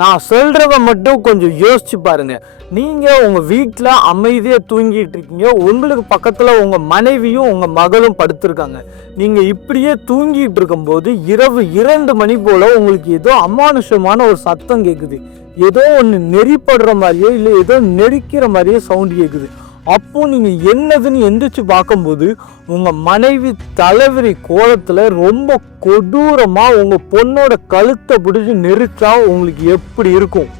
நான் சொல்கிறத மட்டும் கொஞ்சம் யோசிச்சு பாருங்கள். நீங்கள் உங்கள் வீட்டில் அமைதியாக தூங்கிட்டு இருக்கீங்க, உங்களுக்கு பக்கத்தில் உங்கள் மனைவியும் உங்கள் மகளும் படுத்திருக்காங்க. நீங்கள் இப்படியே தூங்கிட்டு இருக்கும்போது இரவு 2 மணி போல் உங்களுக்கு ஏதோ அமானுஷமான ஒரு சத்தம் கேட்குது. ஏதோ ஒன்று நெறிப்படுற மாதிரியே இல்லை ஏதோ நெரிக்கிற மாதிரியே சவுண்டு கேட்குது. அப்போ நீங்கள் என்னதுன்னு எந்திரிச்சு பார்க்கும்போது உங்கள் மனைவி தலைவரி கோலத்தில் ரொம்ப கொடூரமாக உங்கள் பொண்ணோட கழுத்தை பிடிச்சி நெரிச்சா உங்களுக்கு எப்படி இருக்கும்?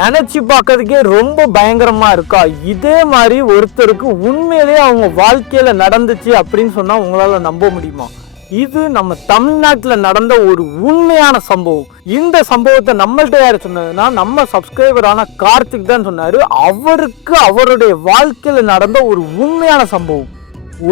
நினச்சி பார்க்கறதுக்கே ரொம்ப பயங்கரமாக இருக்கா? இதே மாதிரி ஒருத்தருக்கு உண்மையிலேயே அவங்க வாழ்க்கையில் நடந்துச்சு அப்படின்னு சொன்னால் உங்களால் நம்ப முடியுமா? இது நம்ம தமிழ்நாட்டில் நடந்த ஒரு உண்மையான சம்பவம். இந்த சம்பவத்தை நம்மள்ட்ட யார் சொன்னதுன்னா நம்ம சப்ஸ்கிரைபரான கார்த்திக் தான் சொன்னார். அவருக்கு அவருடைய வாழ்க்கையில் நடந்த ஒரு உண்மையான சம்பவம்.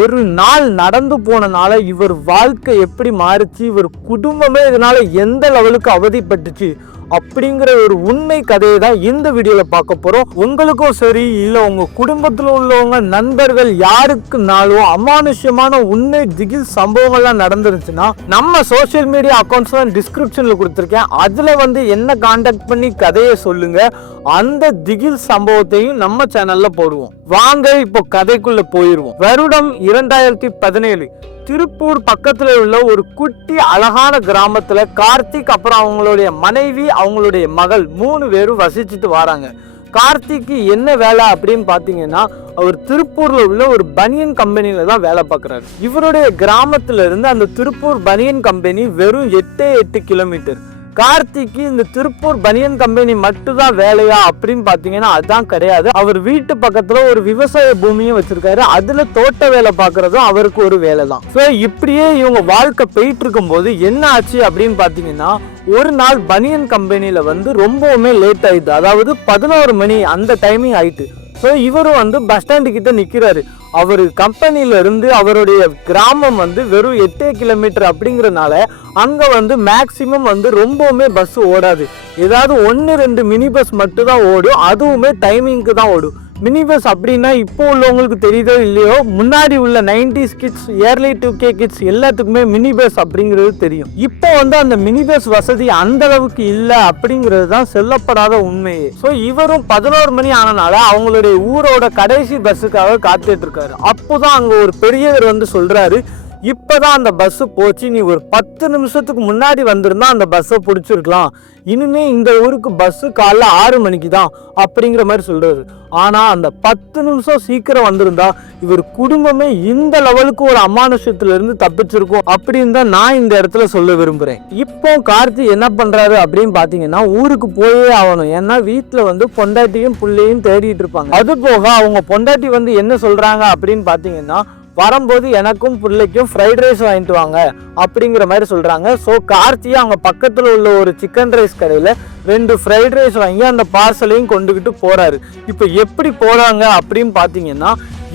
ஒரு நாள் நடந்து போனனால இவர் வாழ்க்கை எப்படி மாறிச்சு, இவர் குடும்பமே இதனால எந்த லெவலுக்கு அவதிப்பட்டுச்சு அப்படிங்கிற ஒரு உண்மை கதையை தான் இந்த வீடியோவில் பார்க்க போகிறோம். உங்களுக்கும் சரி இல்லை உங்கள் குடும்பத்தில் உள்ளவங்க நண்பர்கள் யாருக்குனாலும் அமானுஷ்யமான உண்மை திகில் சம்பவங்கள்லாம் நடந்துருச்சுன்னா நம்ம சோசியல் மீடியா அக்கௌண்ட்ஸ் தான் டிஸ்கிரிப்ஷனில் கொடுத்துருக்கேன். அதில் என்ன கான்டாக்ட் பண்ணி கதையை சொல்லுங்க. அந்த திகில் சம்பவத்தையும் நம்ம சேனலில் போடுவோம். வாங்க இப்போ கதைக்குள்ள போயிடுவோம். வருடம் 2017 திருப்பூர் பக்கத்துல உள்ள ஒரு குட்டி அழகான கிராமத்துல கார்த்திக் அப்புறம் அவங்களுடைய மனைவி அவங்களுடைய மகள் 3 பேரும் வசிச்சுட்டு வராங்க. கார்த்திக்கு என்ன வேலை அப்படின்னு பாத்தீங்கன்னா அவர் திருப்பூர்ல உள்ள ஒரு பனியன் கம்பெனில தான் வேலை பார்க்குறாரு. இவருடைய கிராமத்துல இருந்து அந்த திருப்பூர் பனியன் கம்பெனி வெறும் 8 கிலோமீட்டர். கார்த்திக்கு இந்த திருப்பூர் பனியன் கம்பெனி மட்டும்தான் வேலையா அப்படின்னு பாத்தீங்கன்னா அதுதான் கிடையாது. அவர் வீட்டு பக்கத்துல ஒரு விவசாய பூமியும் வச்சிருக்காரு. அதுல தோட்ட வேலை பார்க்கறதும் அவருக்கு ஒரு வேலை தான். ஸோ இப்படியே இவங்க வாழ்க்கை போயிட்டு இருக்கும் போது என்ன ஆச்சு அப்படின்னு பாத்தீங்கன்னா ஒரு நாள் பனியன் கம்பெனில ரொம்பவுமே லேட் ஆயிடுது. அதாவது 11 மணி அந்த டைமிங் ஆயிட்டு. ஸோ இவரும் பஸ் ஸ்டாண்டு கிட்ட நிற்கிறாரு. அவர் கம்பெனியில இருந்து அவருடைய கிராமம் வெறும் 8 கிலோமீட்டர் அப்படிங்கிறதுனால அங்கே மேக்சிமம் ரொம்பவுமே பஸ் ஓடாது. ஏதாவது 1-2 மினி பஸ் மட்டும் தான் ஓடும். அதுவுமே டைமிங்க்கு தான் ஓடும். மினி பஸ் அப்படின்னா இப்போ உள்ளவங்களுக்கு தெரியுதோ இல்லையோ, முன்னாடி உள்ள 90s kids early 2K kids எல்லாத்துக்குமே மினி பஸ் அப்படிங்கிறது தெரியும். இப்போ அந்த மினி பஸ் வசதி அந்த அளவுக்கு இல்லை அப்படிங்கிறது தான் சொல்லப்படாத உண்மையே. ஸோ இவரும் 11 மணி ஆனனால அவங்களுடைய ஊரோட கடைசி பஸ்ஸுக்காக காத்துட்டு இருக்காரு. அப்போதான் அங்கே ஒரு பெரியவர் சொல்றாரு, இப்போதான் அந்த பஸ்ஸு போச்சு, நீ ஒரு 10 நிமிஷத்துக்கு முன்னாடி வந்திருந்தா அந்த பஸ்ஸை பிடிச்சிருக்கலாம். இனிமே இந்த ஊருக்கு பஸ்ஸு காலைல 6 மணிக்கு தான் அப்படிங்கிற மாதிரி சொல்றாரு. ஆனால் அந்த 10 நிமிஷம் சீக்கிரம் வந்திருந்தா இவர் குடும்பமே இந்த லெவலுக்கு ஒரு அமானுஷத்திலிருந்து தப்பிச்சிருக்கும் அப்படின்னு தான் நான் இந்த இடத்துல சொல்ல விரும்புகிறேன். இப்போ கார்த்தி என்ன பண்ணுறாரு அப்படின்னு பார்த்தீங்கன்னா ஊருக்கு போயே ஆகணும். ஏன்னா வீட்டில் பொண்டாட்டியும் பிள்ளையும் தேடிட்டு இருப்பாங்க. அது போக அவங்க பொண்டாட்டி என்ன சொல்கிறாங்க அப்படின்னு பார்த்தீங்கன்னா வரும்போது எனக்கும் பிள்ளைக்கும் ஃப்ரைட் ரைஸ் வாங்கிட்டு வாங்க அப்படிங்கிற மாதிரி சொல்கிறாங்க. ஸோ கார்த்தியை அங்கே பக்கத்தில் உள்ள ஒரு சிக்கன் ரைஸ் கடையில் 2 ஃப்ரைட் ரைஸ் வாங்கி அந்த பார்சலையும் கொண்டுக்கிட்டு போகிறாரு. இப்போ எப்படி போகிறாங்க அப்படின்னு பார்த்தீங்கன்னா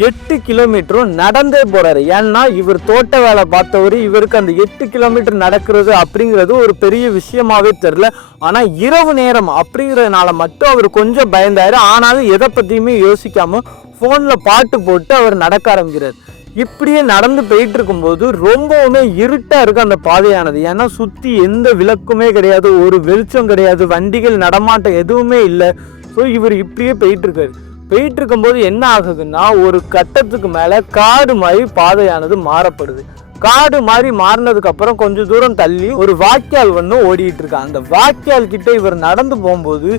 8 கிலோமீட்டரும் நடந்தே போகிறாரு. ஏன்னா இவர் தோட்ட வேலை பார்த்தவர், இவருக்கு அந்த 8 கிலோமீட்டர் நடக்கிறது அப்படிங்கிறது ஒரு பெரிய விஷயமாவே தெரில. ஆனால் இரவு நேரம் அப்படிங்கிறதுனால மட்டும் அவர் கொஞ்சம் பயந்தாரு. ஆனாலும் எதை பற்றியுமே யோசிக்காமல் ஃபோனில் பாட்டு போட்டு அவர் நடக்க ஆரம்பிக்கிறார். இப்படியே நடந்து போயிட்டு இருக்கும்போது ரொம்பவுமே இருட்டாக இருக்குது அந்த பாதையானது. ஏன்னா சுற்றி எந்த விளக்குமே கிடையாது, ஒரு வெளிச்சம் கிடையாது, வண்டிகள் நடமாட்டம் எதுவுமே இல்லை. ஸோ இவர் இப்படியே போயிட்டு இருக்கும்போது என்ன ஆகுதுன்னா ஒரு கட்டத்துக்கு மேலே காடு மாதிரி பாதையானது மாறப்படுது. காடு மாதிரி மாறினதுக்கு அப்புறம் கொஞ்சம் தூரம் தள்ளி ஒரு வாய்க்கால் ஓடிட்டு இருக்கான். அந்த வாய்க்கால் கிட்ட இவர் நடந்து போகும்போது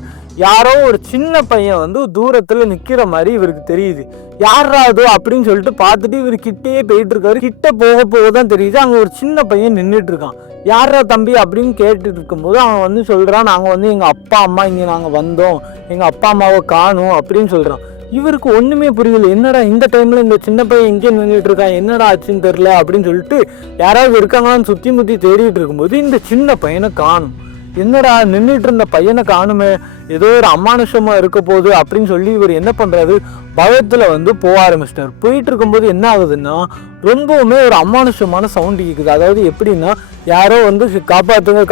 யாரோ ஒரு சின்ன பையன் தூரத்தில் நிற்கிற மாதிரி இவருக்கு தெரியுது. யாராதோ அப்படின்னு சொல்லிட்டு பார்த்துட்டு இவர் கிட்டேயே போயிட்டு இருக்காரு. கிட்ட போக தான் தெரியுது அங்கே ஒரு சின்ன பையன் நின்றுட்டு இருக்கான். யாரா தம்பி அப்படின்னு கேட்டுட்டு இருக்கும்போது அவன் சொல்கிறான், நாங்கள் எங்கள் அப்பா அம்மா இங்கே நாங்கள் வந்தோம், எங்கள் அப்பா அம்மாவை காணும் அப்படின்னு சொல்கிறான். இவருக்கு ஒன்றுமே புரியல. என்னடா இந்த டைமில் இந்த சின்ன பையன் எங்கே நின்றுட்டு இருக்கான், என்னடா ஆச்சுன்னு தெரில அப்படின்னு சொல்லிட்டு யாராவது இருக்காங்களான்னு சுற்றி முற்றி தேடிட்டு இருக்கும்போது இந்த சின்ன பையனை காணும். என்னடா நின்றுட்டு இருந்த பையனை காணுமே, ஏதோ ஒரு அமானுஷமாக இருக்க போகுது அப்படின்னு சொல்லி இவர் என்ன பண்ணுறாரு, பயத்தில் போக ஆரம்பிச்சிட்டார். போயிட்டு இருக்கும்போது என்ன ஆகுதுன்னா ரொம்பவுமே ஒரு அமானுஷமான சவுண்டு கேட்குது. அதாவது எப்படின்னா யாரோ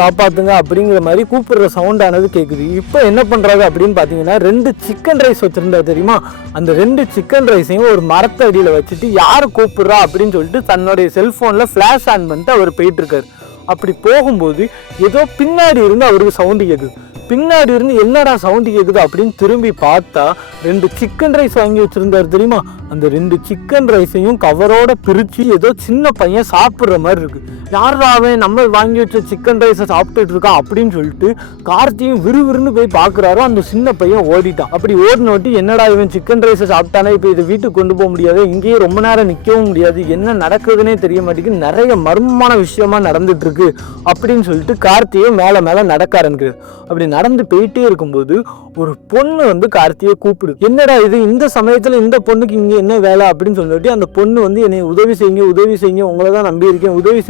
காப்பாற்றுங்க அப்படிங்கிற மாதிரி கூப்பிடுற சவுண்டானது கேட்குது. இப்போ என்ன பண்ணுறாரு அப்படின்னு பார்த்தீங்கன்னா 2 சிக்கன் ரைஸ் வச்சுருந்தா தெரியுமா, அந்த 2 சிக்கன் ரைஸையும் ஒரு மரத்தடியில் வச்சுட்டு யாரை கூப்பிடுறா அப்படின்னு சொல்லிட்டு தன்னுடைய செல்ஃபோனில் ஃப்ளாஷ் ஆன் பண்ணிட்டு அவர் போயிட்டுருக்காரு. அப்படி போகும்போது ஏதோ பின்னாடி இருந்து அவருக்கு சவுண்டு கேட்குது. பின்னாடி இருந்து என்னடா சவுண்டு கேட்குது அப்படின்னு திரும்பி பார்த்தா 2 சிக்கன் ரைஸ் வாங்கி வச்சிருந்தாரு தெரியுமா. அந்த 2 சிக்கன் ரைஸையும் கவரோட பிரித்து ஏதோ சின்ன பையன் சாப்பிட்ற மாதிரி இருக்கு. யாரா அவன் நம்ம வாங்கி வச்ச சிக்கன் ரைஸை சாப்பிட்டுட்டு இருக்கான் அப்படின்னு சொல்லிட்டு கார்த்தியும் விறுவிறுன்னு போய் பார்க்குறாரோ அந்த சின்ன பையன் ஓடிட்டான். அப்படி ஓடினோட்டி என்னடா இவன் சிக்கன் ரைஸை சாப்பிட்டானே, இப்போ இதை வீட்டுக்கு கொண்டு போக முடியாது, இங்கேயே ரொம்ப நேரம் நிற்கவும் முடியாது, என்ன நடக்குதுன்னே தெரிய மாட்டேங்குது, நிறைய மர்மமான விஷயமா நடந்துட்டு இருக்கு அப்படின்னு சொல்லிட்டு கார்த்தியும் மேலே மேலே நடக்க ஆரம்பிக்கிறார். அப்படி நடந்து போயிட்டே இருக்கும்போது ஒரு பொண்ணு வந்து கார்த்தியை கூப்பிடுது. என்னடா இது இந்த சமயத்துல இந்த பொண்ணுக்கு இங்க என்ன வேலை அப்படின்னு சொல்லிட்டு அந்த பொண்ணு வந்து என்னை உதவி செய்யுங்க, உங்களை தான் நம்பி இருக்கேன், உதவி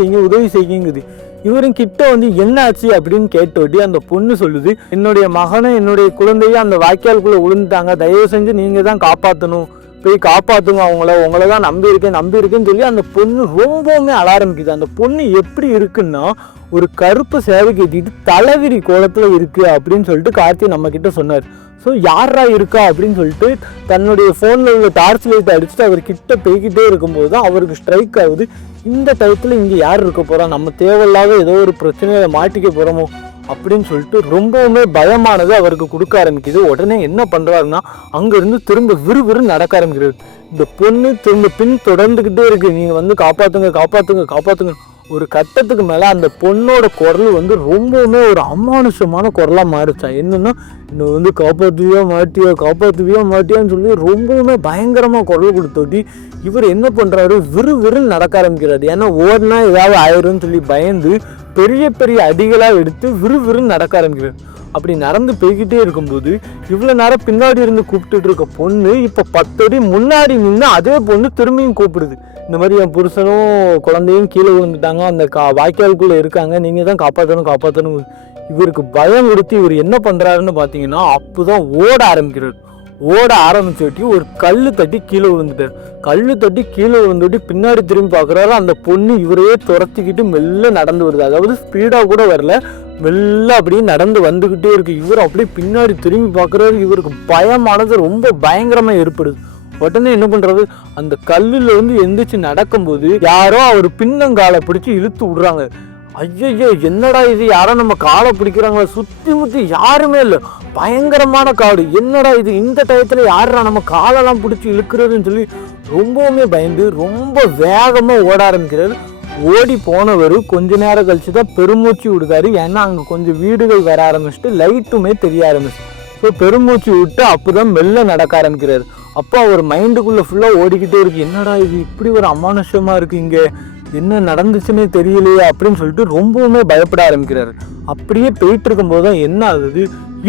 செய்யுங்குது. இவரும் கிட்ட வந்து என்ன ஆச்சு அப்படின்னு கேட்டோட்டி அந்த பொண்ணு சொல்லுது, என்னுடைய மகனை என்னுடைய குழந்தைய அந்த வாய்க்காலுக்குள்ள விழுந்துட்டாங்க, தயவு செஞ்சு நீங்க தான் காப்பாற்றணும், போய் காப்பாற்றுங்க உங்களை தான் நம்பி இருக்கேன்னு சொல்லி அந்த பொண்ணு ரொம்பவுமே அழ ஆரம்பிக்குது. அந்த பொண்ணு எப்படி இருக்குன்னா ஒரு கருப்பு சேவை கட்டிட்டு தலைவிரி கோலத்தில் இருக்கு அப்படின்னு சொல்லிட்டு கார்த்தி நம்ம கிட்ட சொன்னார். ஸோ யாரா இருக்கா அப்படின்னு சொல்லிட்டு தன்னுடைய ஃபோனில் உள்ள டார்ச் லைட் அடிச்சுட்டு அவர் கிட்ட போய்கிட்டே இருக்கும்போது தான் அவருக்கு ஸ்ட்ரைக் ஆகுது, இந்த டயத்தில் இங்கே யார் இருக்க போகிறா, நம்ம தேவையில்லாத ஏதோ ஒரு பிரச்சனையை மாட்டிக்க போகிறோமோ அப்படின்னு சொல்லிட்டு ரொம்பவுமே பயமானது அவருக்கு கொடுக்க ஆரம்பிக்குது. உடனே என்ன பண்ணுறாருன்னா அங்கேருந்து திரும்ப விறுவிறு நடக்க ஆரம்பிக்கிறாரு. இந்த பொண்ணு திரும்ப பின் தொடர்ந்துக்கிட்டே இருக்கு, நீங்கள் வந்து காப்பாற்றுங்க. ஒரு கட்டத்துக்கு மேலே அந்த பொண்ணோட குரல் வந்து ரொம்பவுமே ஒரு அமானுஷமான குரலாக மாறிச்சா. என்னன்னா இன்னும் வந்து காப்பாற்றுவியா மாட்டியான்னு சொல்லி ரொம்பவுமே பயங்கரமாக குரல் கொடுத்தோட்டி இவர் என்ன பண்ணுறாரு, விறுவிறுன்னு நடக்க ஆரம்பிக்கிறாரு. ஏன்னா ஓடினா ஏதாவது ஆயிரும்னு சொல்லி பயந்து பெரிய பெரிய அடிகளாக எடுத்து விறுவிறுன்னு நடக்க ஆரம்பிக்கிறார். அப்படி நடந்து போய்கிட்டே இருக்கும்போது இவ்வளோ நேரம் பின்னாடி இருந்து கூப்பிட்டுட்டு இருக்க பொண்ணு இப்போ 10 அடி முன்னாடி நின்று அதே பொண்ணு திரும்பியும் கூப்பிடுது. இந்த மாதிரி என் புருஷனும் குழந்தையும் கீழே விழுந்துட்டாங்க, அந்த வாய்க்காலுக்குள்ளே இருக்காங்க, நீங்கள் தான் காப்பாற்றணும். இவருக்கு பயம் கொடுத்து இவர் என்ன பண்ணுறாருன்னு பார்த்தீங்கன்னா அப்போதான் ஓட ஆரம்பிச்சுட்டு ஒரு கல் தட்டி கீழே விழுந்துட்டு பின்னாடி திரும்பி பார்க்குறாரு. அந்த பொண்ணு இவரையே துரத்திக்கிட்டு மெல்ல நடந்து வருது. அதாவது ஸ்பீடாக கூட வரல, மெல்ல அப்படியே நடந்து வந்துக்கிட்டே இருக்கு. இவர் அப்படியே பின்னாடி திரும்பி பார்க்குறாரு. இவருக்கு பயமானது ரொம்ப பயங்கரமாக ஏற்படுது. உடனே என்ன பண்றது, அந்த கல்லுல இருந்து எந்திரிச்சு நடக்கும்போது யாரோ அவர் பின்னங்காலை பிடிச்சி இழுத்து விடுறாங்க. ஐயோ என்னடா இது, யாரோ நம்ம காலை பிடிக்கிறாங்களா, சுத்தி முத்தி யாருமே இல்லை, பயங்கரமான காடு, என்னடா இது இந்த டயத்துல யாரா நம்ம காலெல்லாம் பிடிச்சி இழுக்கிறதுன்னு சொல்லி ரொம்பவுமே பயந்து ரொம்ப வேகமா ஓட ஆரம்பிக்கிறாரு. ஓடி போனவர் கொஞ்ச நேரம் கழிச்சு தான் பெருமூச்சு விடுதாரு. ஏன்னா அங்கே கொஞ்சம் வீடுகள் வர ஆரம்பிச்சுட்டு லைட்டுமே தெரிய ஆரம்பிச்சு. ஸோ பெருமூச்சு விட்டு அப்போதான் மெல்ல நடக்க ஆரம்பிக்கிறாரு. அப்போ அவர் மைண்டுக்குள்ளே ஃபுல்லாக ஓடிக்கிட்டே இருக்கு, என்னடா இது இப்படி ஒரு அமானுஷமாக இருக்குது, இங்கே என்ன நடந்துச்சுன்னே தெரியலையே அப்படின்னு சொல்லிட்டு ரொம்பவுமே பயப்பட ஆரம்பிக்கிறாரு. அப்படியே போயிட்டு இருக்கும்போது தான் என்ன ஆகுது,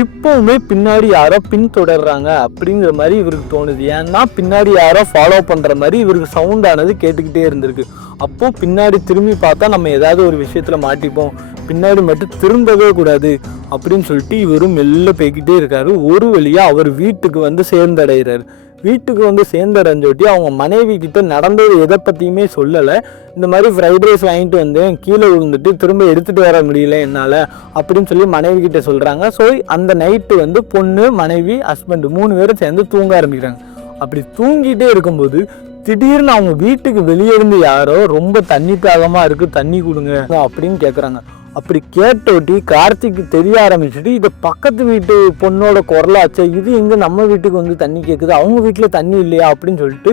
இப்போவுமே பின்னாடி யாரோ பின்தொடர்றாங்க அப்படிங்கிற மாதிரி இவருக்கு தோணுது. ஏன்னா பின்னாடி யாரோ ஃபாலோ பண்ணுற மாதிரி இவருக்கு சவுண்டானது கேட்டுக்கிட்டே இருந்திருக்கு. அப்போது பின்னாடி திரும்பி பார்த்தா நம்ம ஏதாவது ஒரு விஷயத்தில் மாட்டிப்போம், பின்னாடி மட்டும் திரும்பவே கூடாது அப்படின்னு சொல்லிட்டு இவரும் மெல்ல போய்கிட்டே இருக்காரு. ஒரு வழியாக அவர் வீட்டுக்கு வந்து சேர்ந்தடைகிறார். வீட்டுக்கு வந்து சேர்ந்தடைஞ்சோட்டி அவங்க மனைவி கிட்ட நடந்தது எதை பற்றியுமே சொல்லலை. இந்த மாதிரி ஃப்ரைட் ரைஸ் வாங்கிட்டு வந்தேன், கீழே விழுந்துட்டு திரும்ப எடுத்துகிட்டு வர முடியல என்னால் அப்படின்னு சொல்லி மனைவி கிட்ட சொல்கிறாங்க. ஸோ அந்த நைட்டு வந்து பொண்ணு, மனைவி, ஹஸ்பண்ட் 3 பேரும் சேர்ந்து தூங்க ஆரம்பிக்கிறாங்க. அப்படி தூங்கிட்டே இருக்கும்போது திடீர்னு அவங்க வீட்டுக்கு வெளியே இருந்து யாரோ ரொம்ப தண்ணி தாகமாக இருக்குது, தண்ணி கொடுங்க அப்படின்னு கேட்குறாங்க. அப்படி கேட்டோட்டி கார்த்திக்கு தெரிய ஆரம்பிச்சுட்டு இது பக்கத்து வீட்டு பொண்ணோட குரலாச்சு, இது எங்கே நம்ம வீட்டுக்கு வந்து தண்ணி கேட்குது, அவங்க வீட்டில் தண்ணி இல்லையா அப்படின்னு சொல்லிட்டு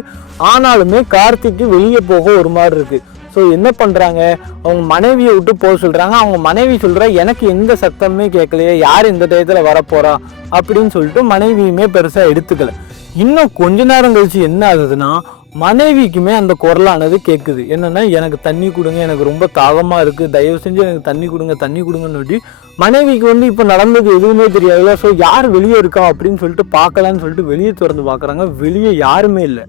ஆனாலுமே கார்த்திக்கு வெளியே போக ஒரு மாதிரி இருக்குது. ஸோ என்ன பண்ணுறாங்க, அவங்க மனைவியை விட்டு போக சொல்கிறாங்க. அவங்க மனைவி சொல்கிறா எனக்கு எந்த சத்தமே கேட்கலையே, யார் இந்த டயத்தில் வரப்போகிறா அப்படின்னு சொல்லிட்டு மனைவியுமே பெருசாக எடுத்துக்கல. இன்னும் கொஞ்ச நேரம் கழிச்சு என்ன ஆகுதுன்னா மனைவிக்குமே அந்த குரலானது கேட்குது. என்னன்னா எனக்கு தண்ணி கொடுங்க, எனக்கு ரொம்ப தாகமாக இருக்குது, தயவு செஞ்சு எனக்கு தண்ணி கொடுங்கன்னு சொல்லி மனைவிக்கு வந்து இப்போ நடந்தது எதுவுமே தெரியாதுல்ல. ஸோ யார் வெளியே இருக்கா அப்படின்னு சொல்லிட்டு பார்க்கலான்னு சொல்லிட்டு வெளியே திறந்து பார்க்குறாங்க. வெளியே யாருமே இல்லை,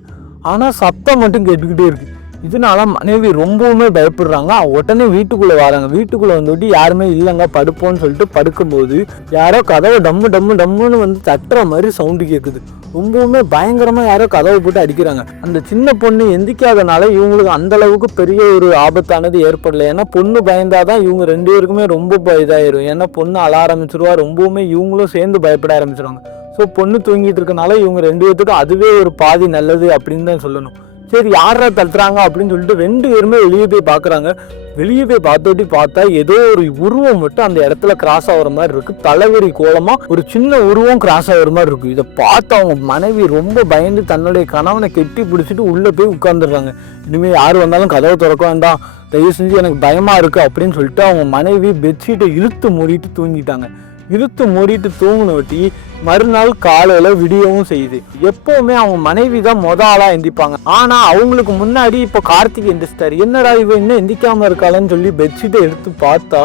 ஆனால் சத்தம் மட்டும் கேட்டுக்கிட்டே இருக்கு. இதனால மனைவி ரொம்பவுமே பயப்படுறாங்க. உடனே வீட்டுக்குள்ளே வராங்க. வீட்டுக்குள்ளே வந்துட்டு யாருமே இல்லைங்க, படுப்போன்னு சொல்லிட்டு படுக்கும்போது யாரோ கதவை டம்முன்னு வந்து தட்டுற மாதிரி சவுண்டு கேட்குது. ரொம்பவுமே பயங்கரமாக யாரோ கதவை போட்டு அடிக்கிறாங்க. அந்த சின்ன பொண்ணு எந்திக்காதனால இவங்களுக்கு அந்த அளவுக்கு பெரிய ஒரு ஆபத்தானது ஏற்படலை. ஏன்னா பொண்ணு பயந்தாதான் இவங்க 2 பேருக்குமே ரொம்ப இதாயிரும். ஏன்னா பொண்ணு அழ ஆரம்பிச்சிருவா, ரொம்பவுமே இவங்களும் சேர்ந்து பயப்பட ஆரம்பிச்சிருவாங்க. ஸோ பொண்ணு தூங்கிட்டு இருக்கனால இவங்க 2 பேர்த்துக்கும் அதுவே ஒரு பாதி நல்லது அப்படின்னு தான் சொல்லணும். சரி யாரா தட்டுறாங்க அப்படின்னு சொல்லிட்டு 2 பேருமே வெளியே போய் பார்க்குறாங்க. வெளியே போய் பார்த்தா ஏதோ ஒரு உருவம் மட்டும் அந்த இடத்துல கிராஸ் ஆகுற மாதிரி இருக்கு. தலைவரி கோலமா ஒரு சின்ன உருவம் கிராஸ் ஆகுற மாதிரி இருக்கு. இதை பார்த்து அவங்க மனைவி ரொம்ப பயந்து தன்னுடைய கணவனை கெட்டி பிடிச்சிட்டு உள்ள போய் உட்கார்ந்துடுறாங்க. இனிமேல் யார் வந்தாலும் கதவை திறக்க வேண்டாம், தயவு செஞ்சு எனக்கு பயமா இருக்கு அப்படின்னு சொல்லிட்டு அவங்க மனைவி பெட்ஷீட்டை இழுத்து மூடிட்டு தூங்கிட்டாங்க. இழுத்து மூடிட்டு தூங்கினவட்டி மறுநாள் காலையில விடியவும் செய்யுது. எப்பவுமே அவங்க மனைவி தான் ஆளா எந்திப்பாங்க. ஆனா அவங்களுக்கு முன்னாடி இப்போ கார்த்திக் எந்திரிச்சிட்டாரு. என்னடா இவ இன்னும் எந்திக்காம இருக்காளன்னு சொல்லி பெட்ஷீட்டை எடுத்து பார்த்தா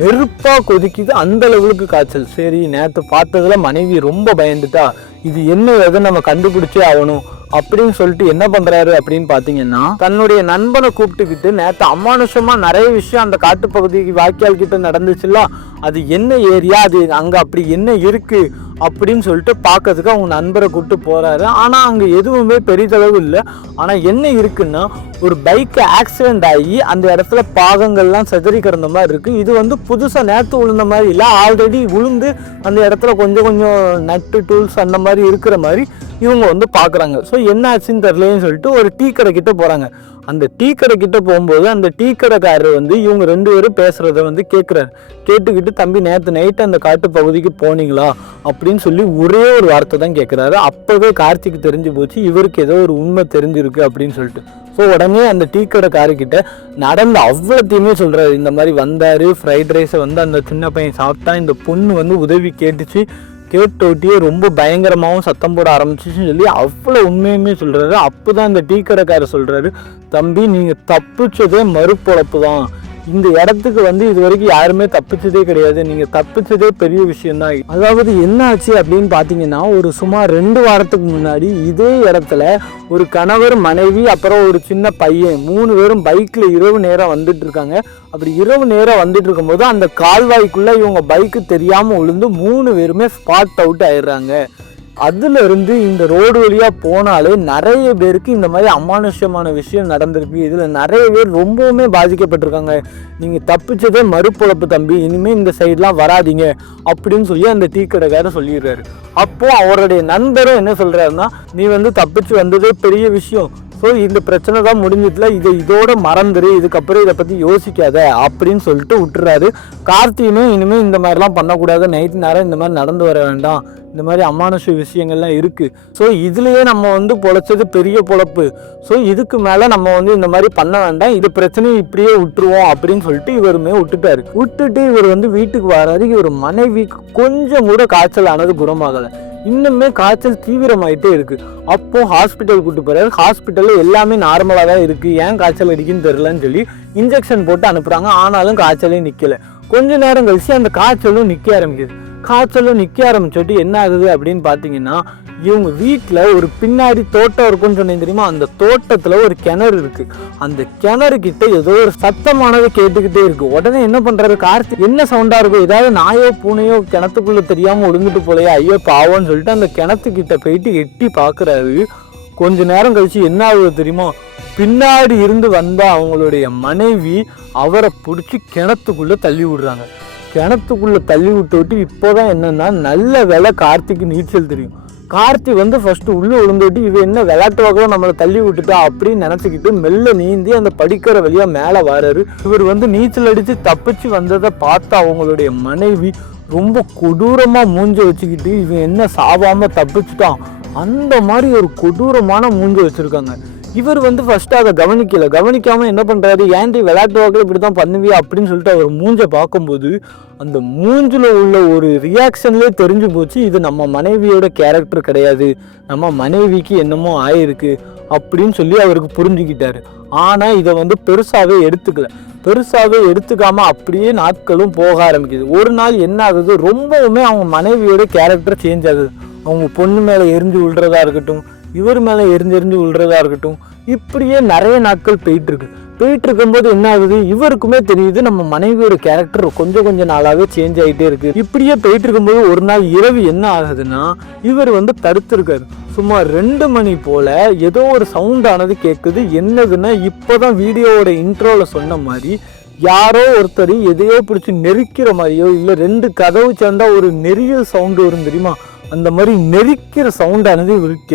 நெருப்பா கொதிக்குது. அந்த லெவலுக்கு காய்ச்சல். சரி, நேற்று பார்த்ததுல மனைவி ரொம்ப பயந்துட்டா, இது என்ன எதை நம்ம கண்டுபிடிச்சே ஆகணும் அப்படின்னு சொல்லிட்டு என்ன பண்றாரு அப்படின்னு பாத்தீங்கன்னா, தன்னுடைய நண்பனை கூப்பிட்டுக்கிட்டு நேற்று அமானுஷமா நிறைய விஷயம் அந்த காட்டுப்பகுதிக்கு வாய்க்கால் கிட்ட நடந்துச்சுல்ல, அது என்ன ஏரியா, அது அங்க அப்படி என்ன இருக்கு அப்படின்னு சொல்லிட்டு பார்க்கறதுக்கு அவங்க நண்பரை கூப்பிட்டு போறாரு. ஆனா அங்க எதுவுமே பெரிதளவு இல்லை. ஆனா என்ன இருக்குன்னா, ஒரு பைக் ஆக்சிடென்ட் ஆகி அந்த இடத்துல பாகங்கள்லாம் செதறி கிடந்த மாதிரி இருக்கு. இது வந்து புதுசா நேற்று விழுந்த மாதிரி இல்லை, ஆல்ரெடி விழுந்து அந்த இடத்துல கொஞ்சம் கொஞ்சம் நட்டு டூல்ஸ் அந்த மாதிரி இருக்கிற மாதிரி இவங்க வந்து பார்க்குறாங்க. ஸோ என்ன ஆச்சுன்னு தெரியலன்னு சொல்லிட்டு ஒரு டீ கடை கிட்ட போகிறாங்க. அந்த டீ கடை கிட்ட போகும்போது அந்த டீ கடைக்காரர் வந்து இவங்க 2 பேரும் பேசுகிறத வந்து கேட்குறாரு. கேட்டுக்கிட்டு, தம்பி நேற்று நைட்டு அந்த காட்டு பகுதிக்கு போனீங்களா அப்படின்னு சொல்லி ஒரே ஒரு வார்த்தை தான் கேட்குறாரு. அப்போவே கார்த்திக்கு தெரிஞ்சு போச்சு இவருக்கு ஏதோ ஒரு உண்மை தெரிஞ்சிருக்கு அப்படின்னு சொல்லிட்டு. ஸோ உடனே அந்த டீ கடைக்காரர்கிட்ட நடந்த அவ்வளோத்தையுமே சொல்கிறாரு. இந்த மாதிரி வந்தார், ஃப்ரைட் ரைஸை வந்து அந்த சின்ன பையன் சாப்பிட்டா, இந்த பொண்ணு வந்து உதவி கேட்டுச்சு, கேட்டோட்டியே ரொம்ப பயங்கரமாகவும் சத்தம் போட ஆரம்பிச்சிச்சுன்னு சொல்லி அவ்வளோ உண்மையுமே சொல்கிறாரு. அப்போ தான் இந்த டீ கடைக்காரர் சொல்கிறாரு, தம்பி நீங்கள் தப்பிச்சதே மறுபொழப்பு தான். இந்த இடத்துக்கு வந்து இது வரைக்கும் யாருமே தப்பிச்சதே கிடையாது, நீங்கள் தப்பிச்சதே பெரிய விஷயம்தான். அதாவது என்ன ஆச்சு அப்படின்னு பார்த்தீங்கன்னா, ஒரு சுமார் 2 வாரத்துக்கு முன்னாடி இதே இடத்துல ஒரு கணவர், மனைவி, அப்புறம் ஒரு சின்ன பையன் 3 பேரும் பைக்கில் இரவு நேரம் வந்துட்டு இருக்காங்க. அப்படி இரவு நேரம் வந்துட்டு இருக்கும்போது அந்த கால்வாய்க்குள்ளே இவங்க பைக்கு தெரியாமல் விழுந்து 3 பேருமே ஸ்பாட் அவுட் ஆயிடுறாங்க. அதுல இருந்து இந்த ரோடு வழியா போனாலே நிறைய பேருக்கு இந்த மாதிரி அமானுஷ்யமான விஷயம் நடந்திருக்கு. இதுல நிறைய பேர் ரொம்பவுமே பாதிக்கப்பட்டிருக்காங்க. நீங்க தப்பிச்சதே மறுபொழப்பு தம்பி, இனிமே இந்த சைட்லாம் வராதிங்க அப்படின்னு சொல்லி அந்த டீ கடைக்காரர் சொல்லிடுறாரு. அப்போ அவருடைய நண்பரும் என்ன சொல்றாருன்னா, நீ வந்து தப்பிச்சு வந்ததே பெரிய விஷயம், ஸோ இந்த பிரச்சனை தான் முடிஞ்சதுல, இதோட மறந்துரு, இதுக்கப்புறம் இதை பற்றி யோசிக்காத அப்படின்னு சொல்லிட்டு விட்டுறாரு. கார்த்தியுமே இனிமேல் இந்த மாதிரிலாம் பண்ணக்கூடாது, நைட்டு நேரம் இந்த மாதிரி நடந்து வர வேண்டாம், இந்த மாதிரி அமானுஷ விஷயங்கள்லாம் இருக்குது, ஸோ இதுலேயே நம்ம வந்து பொழைச்சது பெரிய பொழப்பு, ஸோ இதுக்கு மேலே நம்ம வந்து இந்த மாதிரி பண்ண வேண்டாம், இது பிரச்சனையை இப்படியே விட்டுருவோம் அப்படின்னு சொல்லிட்டு இவருமே விட்டுட்டு இவர் வந்து வீட்டுக்கு வராது. இவர் மனைவிக்கு கொஞ்சம் கூட காய்ச்சல் ஆனது குணமாகலை, இன்னுமே காய்ச்சல் தீவிரமாயிட்டே இருக்கு. அப்போ ஹாஸ்பிட்டல் கூட்டு போறாரு. ஹாஸ்பிட்டல்ல எல்லாமே நார்மலா தான் இருக்கு, ஏன் காய்ச்சல் அடிக்குன்னு தெரியலன்னு சொல்லி இன்ஜெக்ஷன் போட்டு அனுப்புறாங்க. ஆனாலும் காய்ச்சலே நிக்கல. கொஞ்ச நேரம் கழிச்சு அந்த காய்ச்சலும் நிக்க ஆரம்பிச்சுட்டு என்ன ஆகுது அப்படின்னு பாத்தீங்கன்னா, இவங்க வீட்டில் ஒரு பின்னாடி தோட்டம் இருக்குன்னு சொன்னீங்க தெரியுமா, அந்த தோட்டத்தில் ஒரு கிணறு இருக்கு. அந்த கிணறு கிட்ட ஏதோ ஒரு சத்தமானது கேட்டுக்கிட்டே இருக்கு. உடனே என்ன பண்றாரு கார்த்திக், என்ன சவுண்டா இருக்கும், ஏதாவது நாயோ பூனையோ கிணத்துக்குள்ள தெரியாம ஒழுங்கிட்டு போலையா, ஐயோ பாவம்னு சொல்லிட்டு அந்த கிணத்துக்கிட்ட போயிட்டு எட்டி பாக்குறாரு. கொஞ்ச நேரம் கழிச்சு என்ன ஆகுது தெரியுமா, பின்னாடி இருந்து வந்த அவங்களுடைய மனைவி அவரை பிடிச்சி கிணத்துக்குள்ள தள்ளி விடுறாங்க. கிணத்துக்குள்ள தள்ளி விட்டு இப்போதான் என்னன்னா, நல்ல வேலை கார்த்திக்கு நீச்சல் தெரியும். கார்த்தி வந்து ஃபர்ஸ்ட் உள்ள விழுந்துட்டு இவன் என்ன விளையாட்டு வகையில் நம்மளை தள்ளி விட்டுட்டா அப்படின்னு நினச்சிக்கிட்டு மெல்ல நீந்தி அந்த படிக்கிற வழியா மேலே வராரு. இவர் வந்து நீச்சல் அடித்து தப்பிச்சு வந்ததை பார்த்து அவங்களுடைய மனைவி ரொம்ப கொடூரமாக மூஞ்ச வச்சுக்கிட்டு, இவன் என்ன சாவாமல் தப்பிச்சுட்டான் அந்த மாதிரி ஒரு கொடூரமான மூஞ்ச வச்சுருக்காங்க. இவர் வந்து ஃபர்ஸ்ட் அதை கவனிக்காமல் என்ன பண்ணுறாரு, ஏன்டி விளையாட்டு வகையில் இப்படி தான் பண்ணுவியா அப்படின்னு சொல்லிட்டு அவர் மூஞ்சை பார்க்கும்போது அந்த மூஞ்சில் உள்ள ஒரு ரியாக்ஷன்லேயே தெரிஞ்சு போச்சு, இது நம்ம மனைவியோட கேரக்டர் கிடையாது, நம்ம மனைவிக்கு என்னமோ ஆயிருக்கு அப்படின்னு சொல்லி அவருக்கு புரிஞ்சுக்கிட்டாரு. ஆனால் இதை வந்து பெருசாகவே எடுத்துக்காம அப்படியே நாட்களும் போக ஆரம்பிக்குது. ஒரு நாள் என்ன ஆகுது, ரொம்பவுமே அவங்க மனைவியோட கேரக்டர் சேஞ்ச் ஆகுது. அவங்க பொண்ணு மேலே எரிஞ்சு விழுறதா இருக்கட்டும், இவர் மேலே எரிஞ்சு விழுறதா இருக்கட்டும், இப்படியே நிறைய நாட்கள் போயிட்டு இருக்கும்போது என்ன ஆகுது, இவருக்குமே தெரியுது நம்ம மனைவியோட கேரக்டர் கொஞ்சம் நாளாவே சேஞ்ச் ஆகிட்டே இருக்கு. இப்படியே போயிட்டு இருக்கும்போது ஒரு நாள் இரவு என்ன ஆகுதுன்னா, இவர் வந்து தடுத்திருக்காரு. சுமார் 2 மணி போல ஏதோ ஒரு சவுண்ட் ஆனது கேட்குது. என்னதுன்னா, இப்போதான் வீடியோவோட இன்ட்ரோல சொன்ன மாதிரி யாரோ ஒருத்தர் எதையோ பிடிச்சி நெரிக்கிற மாதிரியோ, இல்லை 2 கதவு சேர்ந்தா ஒரு நெறியல் சவுண்டு வரும் தெரியுமா, அந்த மாதிரி நெரிக்கிற சவுண்டானது இவருக்கு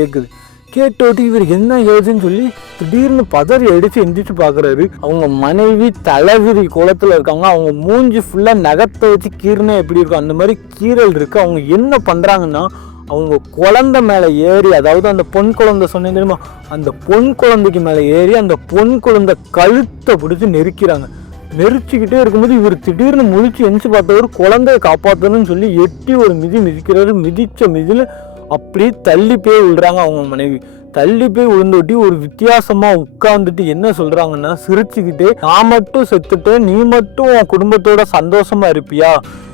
கேட்டோட்டு இவர் என்ன ஏதுன்னு சொல்லி திடீர்னு பதறி அடிச்சு எந்திரிச்சு பாக்குறாரு. அவங்க மனைவி தலைவிரி குளத்துல இருக்காங்க. அவங்க மூஞ்சி ஃபுல்லா நகத்தை வச்சு கீர்னா எப்படி இருக்கும் அந்த மாதிரி கீரல் இருக்கு. அவங்க என்ன பண்றாங்கன்னா அவங்க குழந்தை மேல ஏறி, அதாவது அந்த பொன் குழந்தை சொன்னேன் தெரியுமா, அந்த பொன் குழந்தைக்கு மேல ஏறி அந்த பொன் குழந்தை கழுத்தை பிடிச்சி நெருக்கிறாங்க. நெரிச்சுக்கிட்டே இருக்கும்போது இவர் திடீர்னு முழிச்சு எந்திச்சு பார்த்தவர் குழந்தைய காப்பாற்றணும்னு சொல்லி எட்டி ஒரு மிதி மிதிக்கிறாரு. மிதிச்ச மிதியில் அப்படியே தள்ளி போய் விழுறாங்க அவங்க மனைவி. தள்ளி போய் விழுந்தோட்டி ஒரு வித்தியாசமா உட்கார்ந்துட்டு என்ன சொல்றாங்கன்னா, சிரிச்சுக்கிட்டே, நான் மட்டும் செத்துட்டேன், நீ மட்டும் உன் குடும்பத்தோட சந்தோஷமா இருப்பியா,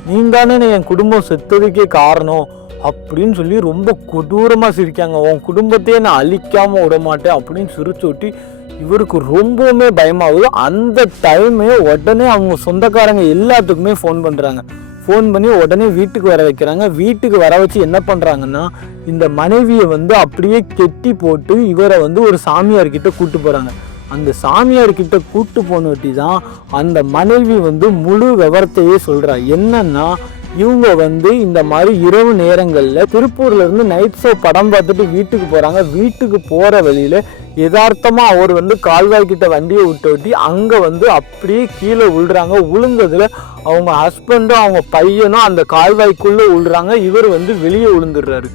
நீ தானே என் குடும்பம் செத்ததுக்கே காரணம் அப்படின்னு சொல்லி ரொம்ப கொடூரமா சிரிக்காங்க. உன் குடும்பத்தையே நான் அழிக்காம விட மாட்டேன் அப்படின்னு சிரிச்சோட்டி இவருக்கு ரொம்பவுமே பயமாகுது. அந்த டைமே உடனே அவங்க சொந்தக்காரங்க எல்லாத்துக்குமே ஃபோன் பண்றாங்க. ஃபோன் பண்ணி உடனே வீட்டுக்கு வர வைக்கிறாங்க. வீட்டுக்கு வர வச்சு என்ன பண்ணுறாங்கன்னா, இந்த மனைவியை வந்து அப்படியே கெட்டி போட்டு இவரை வந்து ஒரு சாமியார்கிட்ட கூட்டு போகிறாங்க. அந்த சாமியார்கிட்ட கூட்டு போனவட்டி தான் அந்த மனைவி வந்து முழு விவரத்தையே சொல்கிறா. என்னன்னா, இவங்க வந்து இந்த மாதிரி இரவு நேரங்களில் திருப்பூர்லேருந்து நைட் ஷோ படம் பார்த்துட்டு வீட்டுக்கு போகிறாங்க. வீட்டுக்கு போகிற வழியில் யதார்த்தமாக அவர் வந்து கால்வாய்க்கிட்ட வண்டியை விட்டு அங்கே வந்து அப்படியே கீழே விழுறாங்க. விழுந்ததில் அவங்க ஹஸ்பண்டும் அவங்க பையனும் அந்த கால்வாய்க்குள்ளே விழுறாங்க. இவர் வந்து வெளியே விழுந்துடுறாரு.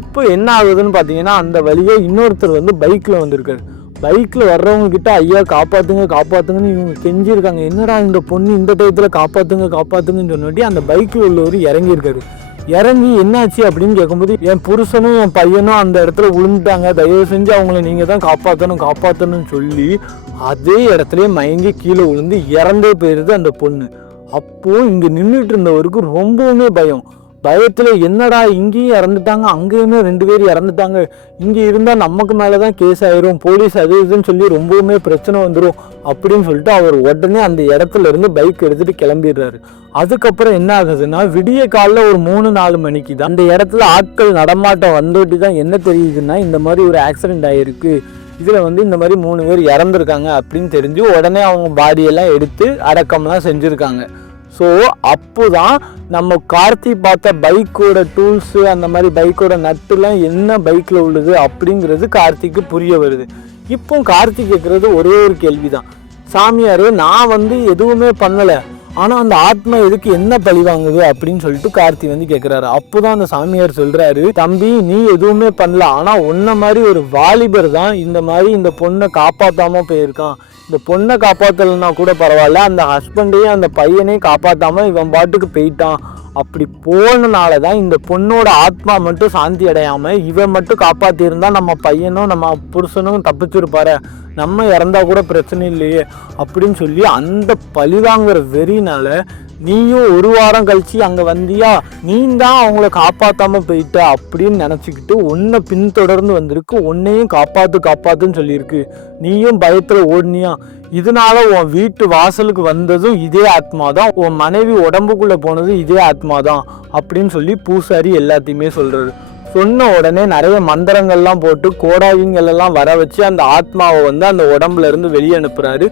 இப்போ என்ன ஆகுதுன்னு பார்த்தீங்கன்னா, அந்த வழியே இன்னொருத்தர் வந்து பைக்கில் வந்திருக்காரு. பைக்கில் வர்றவங்க கிட்ட ஐயா காப்பாற்றுங்க காப்பாற்றுங்கன்னு இவங்க கெஞ்சிருக்காங்க. என்னடா இந்த பொண்ணு இந்த டயத்தில் காப்பாற்றுங்க காப்பாற்றுங்கன்னு சொன்னாட்டி அந்த பைக்கில் உள்ளவர் இறங்கியிருக்காரு. இறங்கி என்னாச்சு அப்படின்னு கேட்கும்போது, என் புருஷனும் என் பையனும் அந்த இடத்துல விழுந்துட்டாங்க, தயவு செஞ்சு அவங்கள நீங்கள் தான் காப்பாற்றணும்னு சொல்லி அதே இடத்துலயே மயங்கி கீழே விழுந்து இறந்தே போயிருது அந்த பொண்ணு. அப்போது இங்கே நின்றுட்டு இருந்தவருக்கு ரொம்பவுமே பயத்தில் என்னடா இங்கேயும் இறந்துட்டாங்க, அங்கேயுமே 2 பேர் இறந்துட்டாங்க, இங்கே இருந்தால் நமக்கு மேலே தான் கேஸ் ஆயிரும், போலீஸ் அது இதுன்னு சொல்லி ரொம்பவுமே பிரச்சனை வந்துடும் அப்படின்னு சொல்லிட்டு அவர் உடனே அந்த இடத்துல இருந்து பைக் எடுத்துகிட்டு கிளம்பிடுறாரு. அதுக்கப்புறம் என்ன ஆகுதுன்னா, விடிய காலைல ஒரு 3-4 மணிக்கு தான் அந்த இடத்துல ஆட்கள் நடமாட்டம் வந்துட்டு தான் என்ன தெரியுதுன்னா, இந்த மாதிரி ஒரு ஆக்சிடென்ட் ஆகிருக்கு, இதில் வந்து இந்த மாதிரி 3 பேர் இறந்துருக்காங்க அப்படின்னு தெரிஞ்சு உடனே அவங்க பாடியெல்லாம் எடுத்து அடக்கம்லாம் செஞ்சுருக்காங்க. ஸோ அப்போ தான் நம்ம கார்த்தி பார்த்த பைக்கோட டூல்ஸு, அந்த மாதிரி பைக்கோட நட்டுலாம் என்ன பைக்கில் உள்ளது அப்படிங்கிறது கார்த்திக்கு புரிய வருது. இப்போ கார்த்தி கேட்குறது ஒரே ஒரு கேள்வி தான், சாமியார் நான் வந்து எதுவுமே பண்ணலை, ஆனால் அந்த ஆத்மா எதுக்கு என்ன பழி வாங்குது அப்படின்னு சொல்லிட்டு கார்த்தி வந்து கேட்குறாரு. அப்போ தான் அந்த சாமியார் சொல்கிறாரு, தம்பி நீ எதுவுமே பண்ணல, ஆனால் உன்ன மாதிரி ஒரு வாலிபர் தான் இந்த மாதிரி இந்த பொண்ணை காப்பாற்றாமல் போயிருக்கான். இந்த பொண்ணை காப்பாற்றலைன்னா கூட பரவாயில்ல, அந்த ஹஸ்பண்டையும் அந்த பையனையும் காப்பாற்றாமல் இவன் பாட்டுக்கு போயிட்டான். அப்படி போனனால தான் இந்த பொண்ணோட ஆத்மா மட்டும் சாந்தி அடையாமல் இவன் மட்டும் காப்பாற்றியிருந்தா நம்ம பையனும் நம்ம புருஷனும் தப்பிச்சிருப்பாரு, நம்ம இறந்தா கூட பிரச்சனை இல்லையே அப்படின்னு சொல்லி அந்த பழிவாங்கிற வெறினால நீயும் 1 வாரம் கழிச்சு அங்கே வந்தியா, நீ தான் அவங்கள காப்பாற்றாமல் போயிட்ட அப்படின்னு நினச்சிக்கிட்டு உன்னை பின்தொடர்ந்து வந்திருக்கு, உன்னையும் காப்பாற்றுன்னு சொல்லியிருக்கு, நீயும் பயத்தில் ஓடினியா, இதனால உன் வீட்டு வாசலுக்கு வந்ததும் இதே ஆத்மா தான், உன் மனைவி உடம்புக்குள்ளே போனதும் இதே ஆத்மா தான் அப்படின்னு சொல்லி பூசாரி எல்லாத்தையுமே சொல்கிறாரு. சொன்ன உடனே நிறைய மந்திரங்கள்லாம் போட்டு கோடாவிங்களெல்லாம் வர வச்சு அந்த ஆத்மாவை வந்து அந்த உடம்புல இருந்து வெளியே அனுப்புறாரு.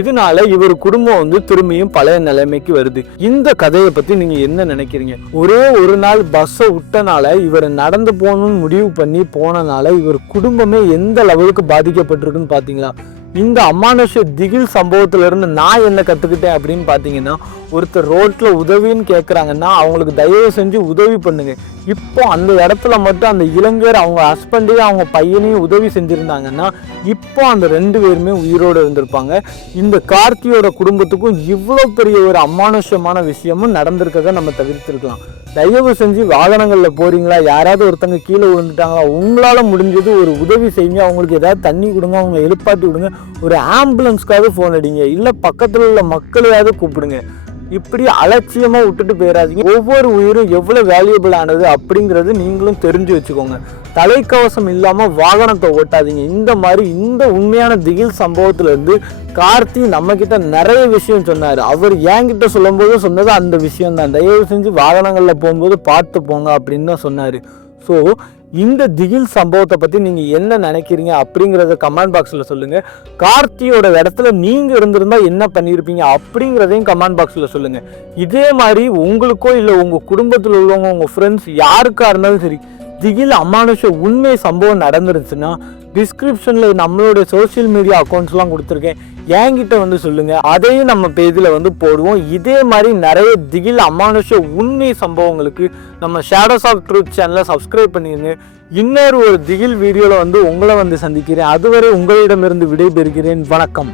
இதனால இவர் குடும்பம் வந்து திரும்பியும் பழைய நிலைமைக்கு வருது. இந்த கதையை பத்தி நீங்க என்ன நினைக்கிறீங்க? ஒரே ஒரு நாள் பஸ்ஸை விட்டனால இவர் நடந்து போகணும்னு முடிவு பண்ணி போனனால இவர் குடும்பமே எந்த லெவலுக்கு பாதிக்கப்பட்டிருக்குன்னு பாத்தீங்களா? இந்த அமானுஷ திகில் சம்பவத்துல இருந்து நான் என்ன கத்துக்கிட்டேன் அப்படின்னு பாத்தீங்கன்னா, ஒருத்தர் ரோட்ல உதவின்னு கேட்குறாங்கன்னா அவங்களுக்கு தயவு செஞ்சு உதவி பண்ணுங்க. இப்போ அந்த இடத்துல மட்டும் அந்த இளைஞர் அவங்க ஹஸ்பண்டையும் அவங்க பையனையும் உதவி செஞ்சுருந்தாங்கன்னா இப்போ அந்த 2 பேருமே உயிரோடு இருந்திருப்பாங்க. இந்த கார்த்தியோட குடும்பத்துக்கும் இவ்வளோ பெரிய ஒரு அமானுஷமான விஷயமும் நடந்திருக்கதை நம்ம தவிர்த்திருக்கலாம். தயவு செஞ்சு வாகனங்களில் போகிறீங்களா, யாராவது ஒருத்தங்க கீழே விழுந்துட்டாங்களா, உங்களால் முடிஞ்சது ஒரு உதவி செய்யுங்க. அவங்களுக்கு ஏதாவது தண்ணி கொடுங்க, அவங்க எழுப்பாட்டி விடுங்க, ஒரு ஆம்புலன்ஸ்க்காவது ஃபோன் அடிங்க, இல்லை பக்கத்தில் உள்ள மக்களையாவது கூப்பிடுங்க. இப்படி அலட்சியமாக விட்டுட்டு போயிடாதீங்க. ஒவ்வொரு உயிரும் எவ்வளோ வேல்யூபிள் ஆனது அப்படிங்கிறது நீங்களும் தெரிஞ்சு வச்சுக்கோங்க. தலைக்கவசம் இல்லாமல் வாகனத்தை ஓட்டாதீங்க. இந்த மாதிரி இந்த உண்மையான திகில் சம்பவத்திலேருந்து கார்த்தி நம்மக்கிட்ட நிறைய விஷயம் சொன்னார். அவர் என்கிட்ட சொல்லும்போது சொன்னது அந்த விஷயம்தான், தயவு செஞ்சு வாகனங்களில் போகும்போது பார்த்து போங்க அப்படின்னு தான் சொன்னார். ஸோ இந்த திகில் சம்பவத்தை பற்றி நீங்கள் என்ன நினைக்கிறீங்க அப்படிங்கிறத கமெண்ட் பாக்ஸில் சொல்லுங்கள். கார்த்தியோட இடத்துல நீங்கள் இருந்திருந்தால் என்ன பண்ணியிருப்பீங்க அப்படிங்கிறதையும் கமெண்ட் பாக்ஸில் சொல்லுங்கள். இதே மாதிரி உங்களுக்கோ இல்லை உங்கள் குடும்பத்தில் உள்ளவங்க, உங்கள் ஃப்ரெண்ட்ஸ் யாருக்காக இருந்தாலும் சரி, திகில் அமானுஷ உண்மை சம்பவம் நடந்துருச்சுன்னா டிஸ்கிரிப்ஷனில் நம்மளோட சோஷியல் மீடியா அக்கௌண்ட்ஸ்லாம் கொடுத்துருக்கேன், என்கிட்ட வந்து சொல்லுங்கள், அதையும் நம்ம பேஜில் வந்து போடுவோம். இதே மாதிரி நிறைய திகில் அமானுஷ உண்மை சம்பவங்களுக்கு நம்ம ஷேடோஸ் ஆஃப் ட்ரூத் சேனலை சப்ஸ்கிரைப் பண்ணிடுங்க. இன்னொரு திகில் வீடியோவில் வந்து உங்களை வந்து சந்திக்கிறேன். அதுவரை உங்களிடமிருந்து விடைபெறுகிறேன். வணக்கம்.